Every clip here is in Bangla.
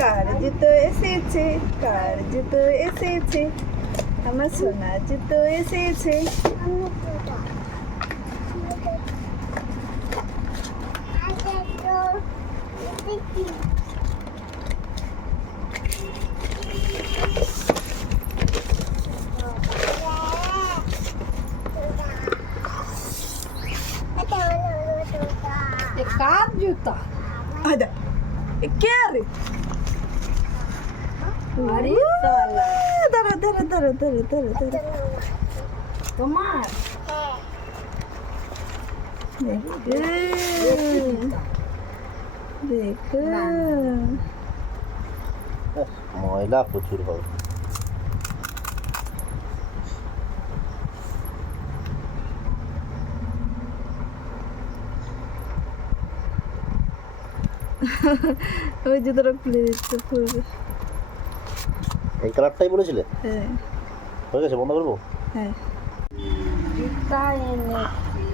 কার জুতো এসেছে, কার জুতো এসেছে, আমার সোনা জুতো এসেছে। কার জুতা? আদা কে রে? আরে শালা, দাঁড়া দাঁড়া দাঁড়া দাঁড়া দাঁড়া দাঁড়া। তোমার দেখো ময়লা প্রচুর হবে। ওই জুতোটা খুলে দিচ্ছে খুলবে। এই কালারটাই বলেছিলে? হ্যাঁ হয়ে গেছে, বন্ধ করবো? হ্যাঁ জুতা এনেছি।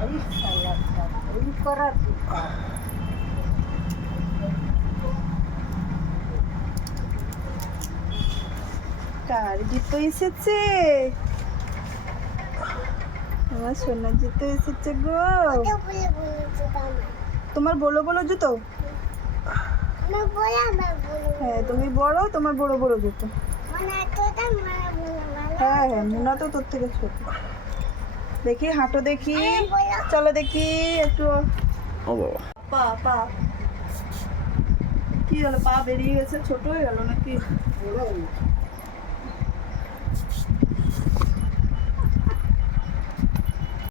আরে শালা, এই করা জুতা। কার জুতো এসেছে? আমার সোনা জুতো এসেছে গো। তোমার বড় বড় জুতো? হ্যাঁ তুমি বড়, তোমার বড় বড় জুতো। হ্যাঁ হ্যাঁ মুনা তো তোর থেকে ছোট। দেখি হাঁটো দেখি, চলো দেখি একটু। ও বাবা, পা পা কি হলো? পা বেরিয়ে গেছে, ছোট হয়ে গেল নাকি?